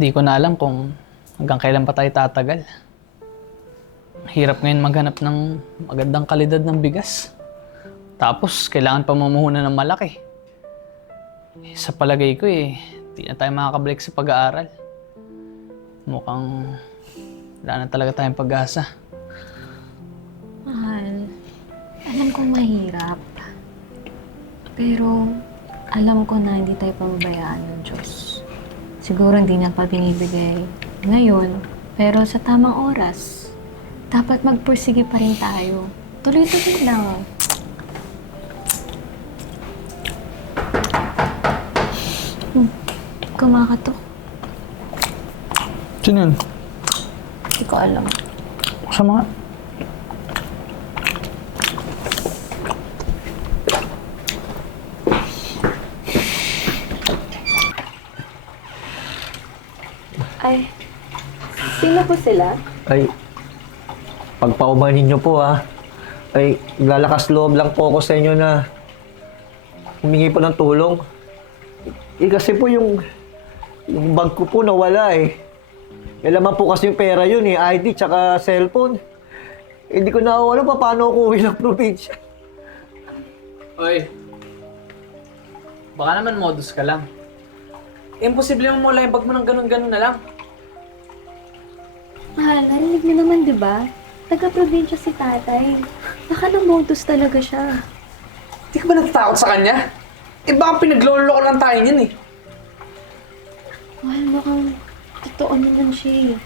Di ko na alam kung hanggang kailan pa tayo tatagal. Hirap ngayon maghanap ng magandang kalidad ng bigas. Tapos, kailangan pa mamuhunan ng malaki. Sa palagay ko di na tayo makakabalik sa pag-aaral. Mukhang wala na talaga tayong pag-asa. Mahal, alam kong mahirap. Pero alam ko na hindi tayo pamabayaan ng Diyos. Siguro hindi niya pa binibigay ngayon, pero sa tamang oras, dapat magpursige pa rin tayo. Tuloy-tuloy lang. Kumakatok. Sino yun? Hindi ko alam. Sa mga... Ay, sino po sila? Ay, pagpaumanin niyo po ay lalakas loob lang po ako sa inyo na humingi po ng tulong. Kasi po yung bag ko po nawala May laman po kasi yung pera yun ID tsaka cellphone. Hindi ko na alam paano ako uwi ng probinsya. Oy, baka naman modus ka lang. Imposible mo mawala yung bag mo ng ganun-ganun na lang. Mahal, narinig mo naman, di ba? Taga-probinsya si tatay. Baka nang modus talaga siya. Di ka ba natatakot sa kanya? Baka pinaglolo ko lang tayo niyan Mahal, mukhang totoo naman siya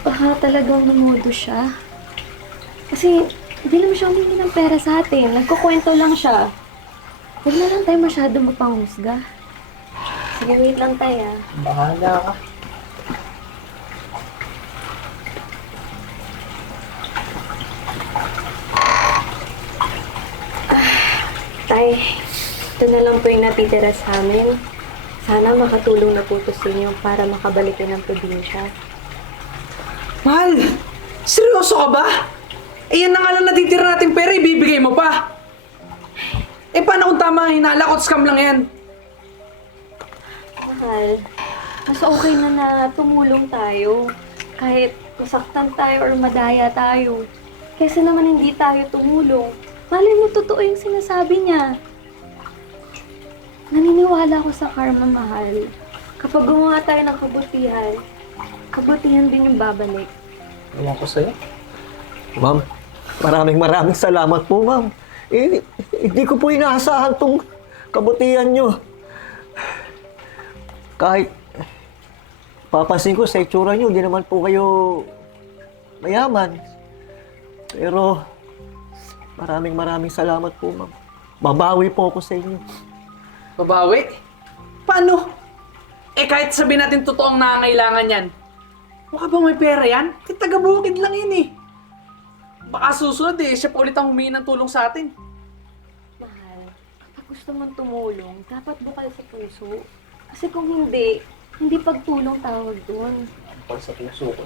Baka talagang namodus siya. Kasi hindi naman siya humingi ng pera sa atin. Nagkukwento lang siya. Huwag na lang tayo masyado mapanghusga. Sige, wait lang tayo Bahala ka. Tay, ito na lang po yung natitira sa amin. Sana makatulong na po ito sa inyo para makabalik kayo ng probinsya. Mahal! Seryoso ka ba? Yan na nga lang natitira natin pera, ibibigay mo pa. Paano kung tama ang hinala ko, scam lang yan? Mahal, mas okay na tumulong tayo. Kahit masaktan tayo or madaya tayo. Kasi naman hindi tayo tumulong. Malay mo, totoo yung sinasabi niya. Naniniwala ko sa karma, mahal. Kapag gumawa tayo ng kabutihan, kabutihan din yung babalik. Ewan ko sa'yo. Ma'am, maraming salamat po, ma'am. Hindi ko po inaasahan tong kabutihan nyo. Kahit papansin ko sa itsura nyo, hindi naman po kayo mayaman. Pero maraming salamat po, ma'am. Babawi po ako sa inyo. Babawi? Paano? Kahit sabihin natin totoong nangangailangan yan. Mukha bang may pera yan? Taga-bukid lang yun Baka susunod siya pa ulit ang humingi ng tulong sa atin. Mahal, kapag gusto mong tumulong, dapat bukal sa puso. Kasi kung hindi pagtulong tawag doon. Bukal sa puso ko.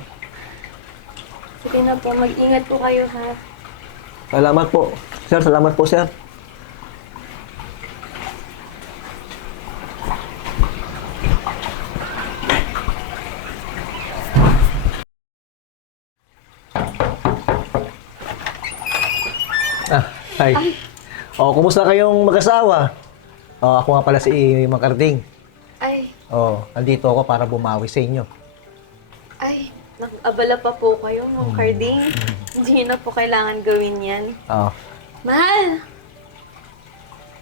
Sige na po, mag-ingat po kayo ha. Salamat po. Sir, salamat po, sir. Hi. Kumusta kayong mag-asawa? Ako nga pala si Macarding. Ay, Andito ako para bumawi sa inyo. nag-abala pa po kayo, Ma'am Carding. Hindi na po kailangan gawin yan. Mahal!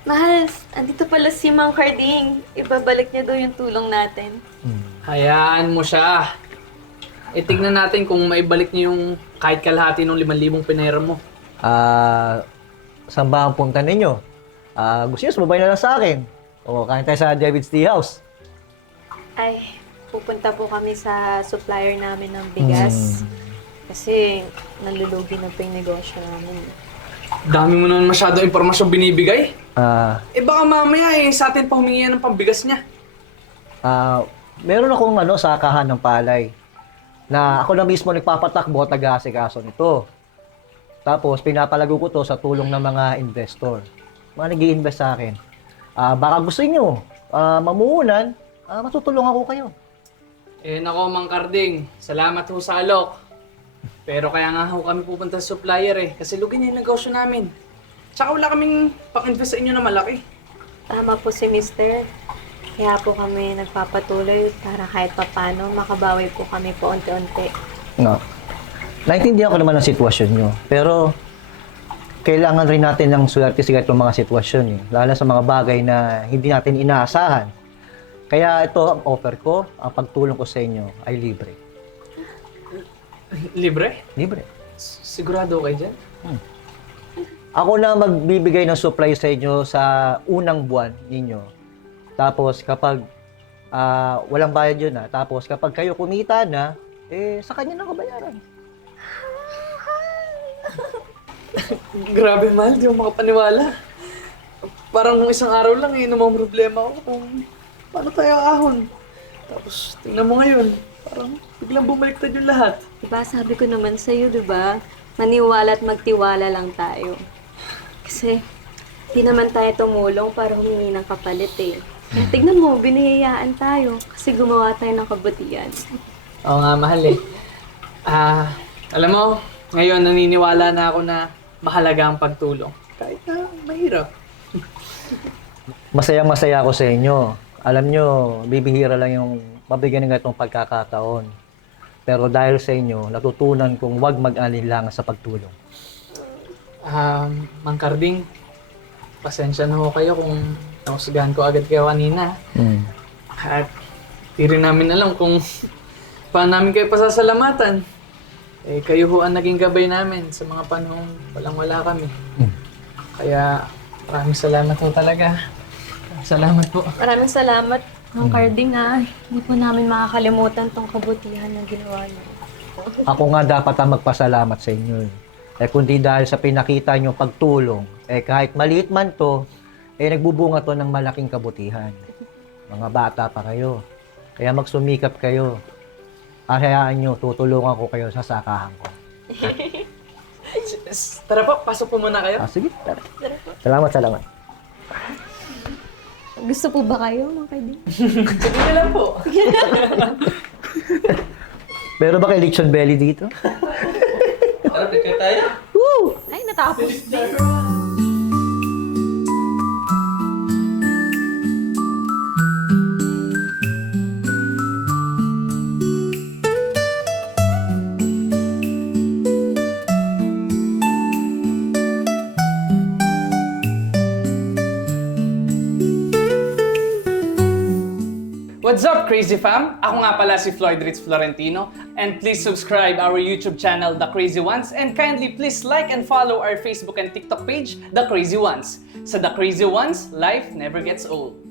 Mahal, andito pala si Ma'am Carding. Ibabalik niya daw yung tulong natin. Hayaan mo siya. Tignan natin kung maibalik niya yung kahit kalahati ng 5,000 pinera mo. Saan ba ang punta ninyo? Gusto nyo, sumabay na lang sa akin. Kain tayo sa David's Tea House. Ay, pupunta po kami sa supplier namin ng bigas. Kasi nalulugi na po yung negosyo namin. Dami mo naman masyadong impormasyon binibigay. Baka mamaya sa atin pa humingi ng pambigas niya. Meron akong sakahan ng palay na ako na mismo nagpapatakbo at nag-aasikaso nito. Tapos, pinapalago ko to sa tulong ng mga investor. Mga nag-i-invest sa akin. Baka gusto nyo, mamuhunan, matutulungan ko kayo. Eh nako, Mang Karding, salamat ho sa alok. Pero kaya nga ho kami pupunta sa supplier eh, kasi lugi na yung negosyo namin. Tsaka wala kaming pang-invest sa inyo na malaki. Tama po si Mister. Kaya po kami nagpapatuloy para kahit papano makabawi po kami po unti-unti. No. Naintindihan ko naman ang sitwasyon nyo. Pero, kailangan rin natin ng swerte sa itong mga sitwasyon. Eh. Lalo sa mga bagay na hindi natin inaasahan. Kaya ito ang offer ko, ang pagtulong ko sa inyo ay libre. Libre? Libre. Sigurado kayo dyan? Ako na magbibigay ng supply sa inyo sa unang buwan ninyo. Tapos kapag walang bayad yun na, tapos kapag kayo kumita na, sa kanya na kabayaran. Grabe, mahal. Di mo makapaniwala. Parang nung isang araw lang namang problema ako kung paano tayo ahon. Tapos, tingnan mo ngayon. Parang biglang bumaliktad yung lahat. Diba, sabi ko naman sa'yo, diba? Maniwala at magtiwala lang tayo. Kasi, di naman tayo tumulong para humingi ng kapalit eh. Kaya tignan mo, biniyayaan tayo kasi gumawa tayo ng kabutihan. Oo nga, mahal eh. Alam mo, ngayon naniniwala na ako na mahalaga ang pagtulong. Kahit na mahirap. Masayang-masaya ako sa inyo. Alam nyo, bibihira lang yung mabigyan ng itong pagkakataon. Pero dahil sa inyo, natutunan kong huwag mag-alinlangan sa pagtulong. Mang Karding, pasensya na ho kayo kung nausgahan ko agad kayo kanina. At di rin namin alam kung paano namin kayo pasasalamatan. Eh, kayo ho ang naging gabay namin sa mga panahong walang-wala kami. Kaya maraming salamat ho talaga. Salamat po. Maraming salamat, Mang Carding ah. Hindi po namin makakalimutan tong kabutihan na ginawa niyo. Ako nga dapat ang magpasalamat sa inyo. Kundi dahil sa pinakita nyo pagtulong, kahit maliit man to, nagbubunga to ng malaking kabutihan. Mga bata pa kayo. Kaya magsumikap kayo. Hayaan nyo, tutulungan ko kayo sa sakahan ko. Tara po, pasok po muna kayo. Sige, tara. Salamat. Gusto po ba kayo, Mang Carding? Sige na lang po. Meron ba kay Lechon Belly dito? Tara, picture tayo. Ay, natapos din. What's up, Crazy Fam? Ako nga pala si Floyd Ritz Florentino, and please subscribe our YouTube channel, The Crazy Ones, and kindly please like and follow our Facebook and TikTok page, The Crazy Ones. Sa The Crazy Ones, life never gets old.